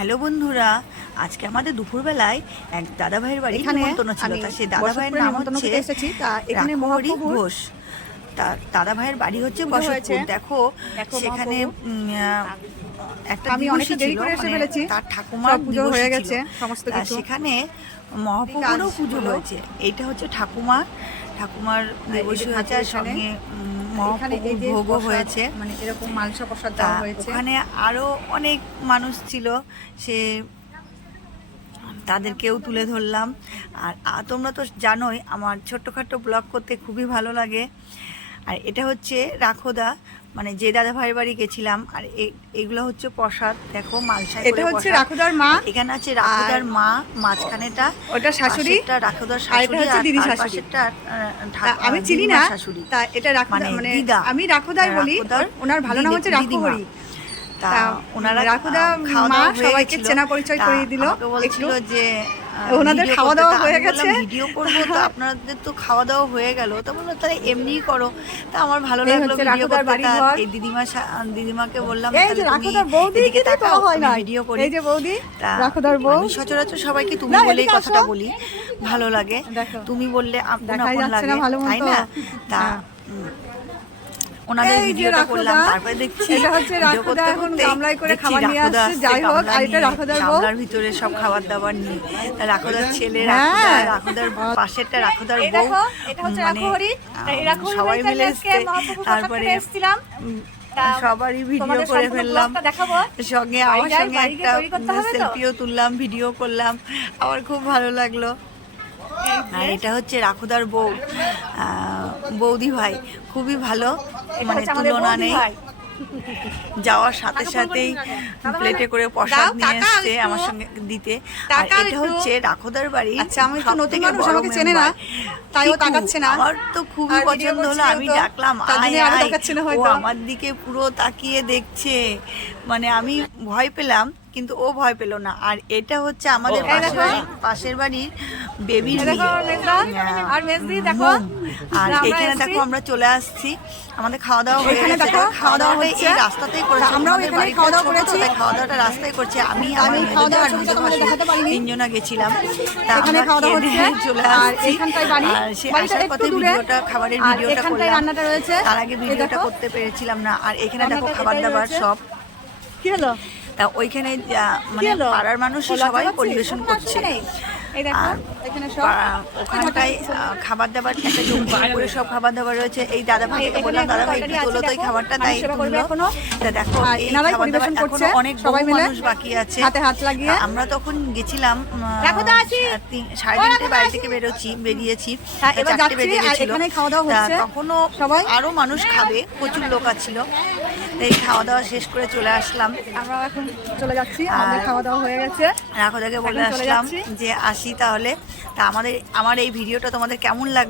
Hello বন্ধুরা, আজকে আমাদের দুপুরবেলায় এক দাদা ভাইয়ের বাড়ি নিমন্ত্রণ ছিল। তা সেই দাদা ভাইয়ের নাম হচ্ছে রাখহরি ঘোষ। তার দাদা ভাইয়ের বাড়ি হচ্ছে বসতপুর। দেখো সেখানে একটা দিবসী ছিল, তার ঠাকুমার পুজো হয়ে গেছে সমস্ত কিছু। সেখানে মহাপ্রভুরও পুজো হয়েছে। এইটা হচ্ছে ঠাকুমার দিবসী হয়েছে, আর সঙ্গে মহাপ্রভুর ভোগও হয়েছে, মানে এরকম মালসা প্রসাদ দেওয়া হয়েছে। ওখানে আরো অনেক মানুষ ছিল, সে তাদেরকেও তুলে ধরলাম। আর তোমরা তো জানোই আমার ছোট্টখাট্টো ব্লগ করতে খুবই ভালো লাগে। আর এটা হচ্ছে রাখোদা, মানে যে দাদা ভাইয়ের বাড়ি গেছিলাম। আর এগুলো হচ্ছে প্রসাদ, দেখো মালসা। এটা হচ্ছে রাখোদার মা, এখানে আছে রাখোদার মা, মাঝখানেটা ওটা শাশুড়ি, রাখোদার শাশুড়ি, আর দিদি শাশুড়ি। আমি চিনি না, তা এটা রাখোদা, মানে আমি রাখোদাই বলি, ওনার ভালো নাম হচ্ছে রাখহরি। তা ওনারা রাখোদা মা সবাইকে চেনা পরিচয় করিয়ে দিল। বলছিল যে ওনাদের খাওয়া দাওয়া হয়ে গেছে, ভিডিও করবো। তো আপনাদের তো খাওয়া দাওয়া হয়ে গেল, তো বললো তাহলে এমনিই করো। তা আমার ভালো লাগলো ভিডিও করতে। এই দিদিমাকে বললাম ভিডিও করি। এই যে বৌদি, রাখোদার বউ। আমি সচরাচর সবাইকে তুমি বলেই কথাটা বলি, ভালো লাগে। তুমি বললে আপন আপন লাগে, তাই না? তা ওনাদের ভিডিওটা করলাম, তারপরে দেখছি এটা হচ্ছে রাখোদা এখন গামলায় করে খাবার নিয়ে আসছে। যাই হোক, আর এটা রাখোদার বউ, গামলার ভিতরে সব খাবার দাবার নিয়ে। তা রাখোদার ছেলে, রাখোদার পাশেরটা রাখোদার বউ, মানে সবাই মিলে এসছে। তারপরে সবারই ভিডিও করে ফেললাম, সঙ্গে আমার সঙ্গে একটা সেলফিও তুললাম, ভিডিও করলাম। আমার খুব ভালো লাগলো। আর এটা হচ্ছে রাখোদার বউ, বৌদি ভাই, খুবই ভালো, মানে তুলনা নেই। যাওয়ার সাথে সাথেই প্লেটে করে প্রসাদ নিয়ে এসছে আমার সঙ্গে দিতে। আর এটা হচ্ছে রাখোদার বাড়ি। আচ্ছা, আমি তো নতুন মানুষ, আমাকে চেনে না, তাই ও তাকাচ্ছে না। আমার তো খুবই পছন্দ হলো, আমি ডাকলাম আয় আয়, ও আমার দিকে পুরো তাকিয়ে দেখছে, মানে আমি ভয় পেলাম কিন্তু ও ভয় পেল না। আর এটা হচ্ছে আমাদের পাশের বাড়ির বেবির বিয়ে। আর এখানে দেখো আমরা চলে আসছি, আমাদের খাওয়া দাওয়া হয়ে গেছে। খাওয়া দাওয়াটা এই রাস্তাতেই করেছি, আমরাও এখানে খাওয়া দাওয়া করেছি। খাওয়া দাওয়াটা রাস্তায় করছি। আমি খাওয়া দাওয়া দেখাতে পারিনি, তিনজনা গেছিলাম। এখানে খাওয়া দাওয়া হচ্ছে, চলে আর আসছি। এখানটায় বাড়ি, আর সে আসার পথে ভিডিওটা, খাবারের ভিডিওটা করলাম, রান্নাটা রয়েছে। তার আগে ভিডিওটা করতে পেরেছিলাম না। আর এখানে দেখো খাবার দাবার সব। কি হলো? তা ওইখানে মানে পাড়ার মানুষ সবাই পরিবেশন করছে। আর ওখানটায় খাবার দাবার একটা জমজম করে সব খাবার দাবার রয়েছে। এই দাদা ভাইকে বললাম, দাদা ভাই একটু তোলো তো এই খাবারটা, তাই তুললো। তা দেখো এই খাবার দাবার এখনো অনেক মানুষ বাকি আছে। আমরা তখন গেছিলাম 3:30 বাড়ি থেকে বেরিয়েছি, 4টে বেজে গেছিল। তখনও আরো মানুষ খাবে, প্রচুর লোক ছিল। এই খাওয়া দাওয়া শেষ করে চলে আসলাম। আমরা এখন চলে যাচ্ছি, আমাদের খাওয়া দাওয়া হয়ে গেছে। রাখোদাকে বলে আসলাম যে আসি তাহলে। তা আমার এই ভিডিওটা তোমাদের কেমন লাগলো?